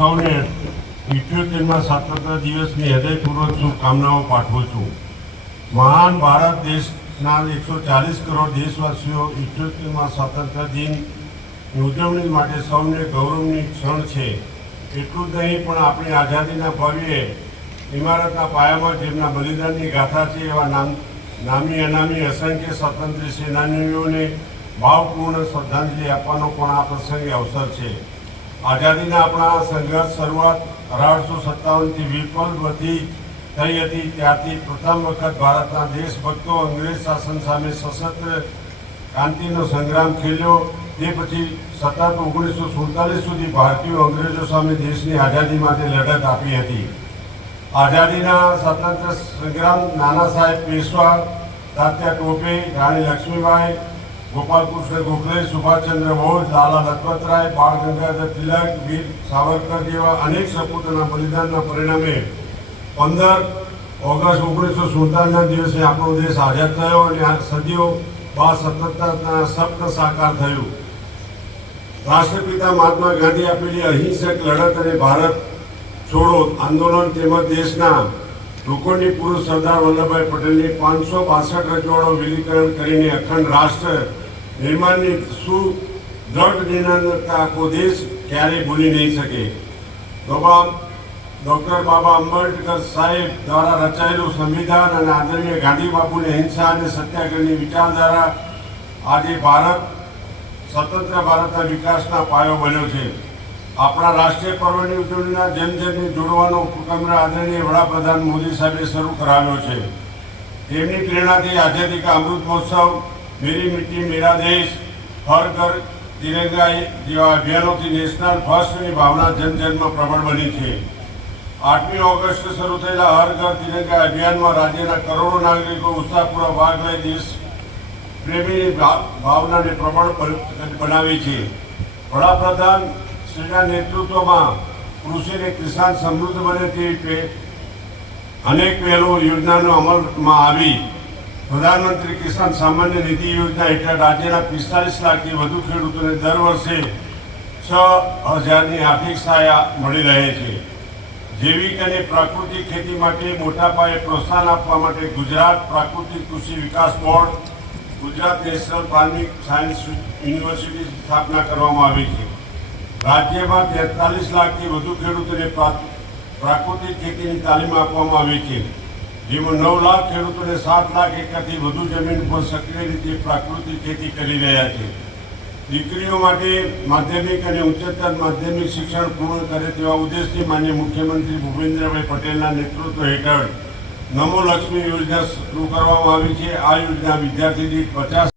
સૌને 78મા સ્વાતંત્ર્ય દિવસની હૃદયપૂર્વક શુભકામનાઓ પાઠવું છું। મહાન ભારત દેશના 140 કરોડ દેશવાસીઓ 78મા સ્વાતંત્ર્ય દિનની ઉજવણી માટે સૌને ગૌરવની ક્ષણ છે। એટલું જ નહીં પણ આપણી આઝાદીના ભવ્ય ઇમારતના પાયામાં જેમના બલિદાનની ગાથા છે એવા નામી અનામી અસંખ્ય સ્વાતંત્ર્ય સેનાનીઓને ભાવપૂર્ણ શ્રદ્ધાંજલિ આપવાનો પણ આ પ્રસંગે અવસર છે। આઝાદીના આપણા સંઘર્ષ શરૂઆત 1857થી વિપ્લવથી થઈ હતી। ત્યારથી પ્રથમ વખત ભારતના દેશભક્તો અંગ્રેજ શાસન સામે સશસ્ત્ર ક્રાંતિનો સંગ્રામ ખેલ્યો। તે પછી સતત 1947 સુધી ભારતીયો અંગ્રેજો સામે દેશની આઝાદી માટે લડત આપી હતી। આઝાદીના સ્વાતંત્ર્ય સંગ્રામ નાના સાહેબ પેશવા, તાત્યા ટોપે, રાણી લક્ષ્મીબાઈ, ગોપાલકૃષ્ણ ગોખલે, સુભાષચંદ્ર બોઝ, લાલા લજપતરાય, બાળ ગંગાધર તિલક, વીર સાવરકર જેવા અનેક સપૂતોના બલિદાનના પરિણામે 15 ઓગસ્ટ 1947ના દિવસે આપણો દેશ આઝાદ થયો અને આ સદીઓ બાદ સ્વતંત્રતાના સ્વપ્ન સાકાર થયું। રાષ્ટ્રપિતા મહાત્મા ગાંધી આપેલી અહિંસક લડત અને ભારત છોડો આંદોલન તેમજ દેશના લોકોની પુરુષ સરદાર વલ્લભભાઈ પટેલની 562 રજવાડો વિલીકરણ કરીને અખંડ રાષ્ટ્ર નિર્માણની સુદૃઢ નિર્ણયતા આખો દેશ ક્યારેય ભૂલી નહીં શકે। ડૉક્ટર બાબા આંબેડકર સાહેબ દ્વારા રચાયેલું સંવિધાન અને આદરણીય ગાંધી બાપુની અહિંસા અને સત્યાગ્રહની વિચારધારા આજે સ્વતંત્ર ભારતના વિકાસના પાયો બન્યો છે। આપણા રાષ્ટ્રીય પર્વની ઉજવણીના જનજનને જોડવાનો ઉપક્રમ આદરણીય વડાપ્રધાન મોદી સાહેબે શરૂ કરાવ્યો છે। તેમની પ્રેરણાથી આઝાદી કા અમૃત મહોત્સવ, મેરી મિટ્ટી મેરા દેશ, હર ઘર તિરંગા જેવા અભિયાનોથી નેશનલ ફર્સ્ટની ભાવના જનજનમાં પ્રબળ બની છે। 8મી ઓગસ્ટે શરૂ થયેલા હર ઘર તિરંગા અભિયાનમાં રાજ્યના કરોડો નાગરિકો ઉત્સાહપૂર્વક ભાગ લઈ દેશ પ્રેમીની ભાવનાને પ્રબળ બનાવી છે। વડાપ્રધાન શ્રીના નેતૃત્વમાં કૃષિ અને કિસાન સમૃદ્ધ બને તેવી અનેક પહેલો યોજનાનો અમલમાં આવી। પ્રધાનમંત્રી કિસાન સામાન્ય નિધિ યોજના હેઠળ રાજ્યના 45 લાખથી વધુ ખેડૂતોને દર વર્ષે 6,000ની આર્થિક સહાય મળી રહે છે। જૈવિક અને પ્રાકૃતિક ખેતી માટે મોટા પાયે પ્રોત્સાહન આપવા માટે ગુજરાત પ્રાકૃતિક કૃષિ વિકાસ board, Gujarat national farming science યુનિવર્સિટીની સ્થાપના કરવામાં આવી છે। રાજ્યમાં 43 લાખથી વધુ ખેડૂતોને પ્રાકૃતિક ખેતીની તાલીમ આપવામાં આવી છે, જેમાં 9 લાખ ખેડૂતોને 7 લાખ એકરથી વધુ જમીન પર સક્રિય રીતે પ્રાકૃતિક ખેતી કરી રહ્યા છે। દીકરીઓ માટે માધ્યમિક અને ઉચ્ચતર માધ્યમિક શિક્ષણ પૂર્ણ કરે તેવા ઉદ્દેશથી માનનીય મુખ્યમંત્રી ભૂપેન્દ્રભાઈ પટેલના નેતૃત્વ હેઠળ નમો લક્ષ્મી યોજના શરૂ કરવામાં આવી છે। આ યોજના વિદ્યાર્થી દીઠ 50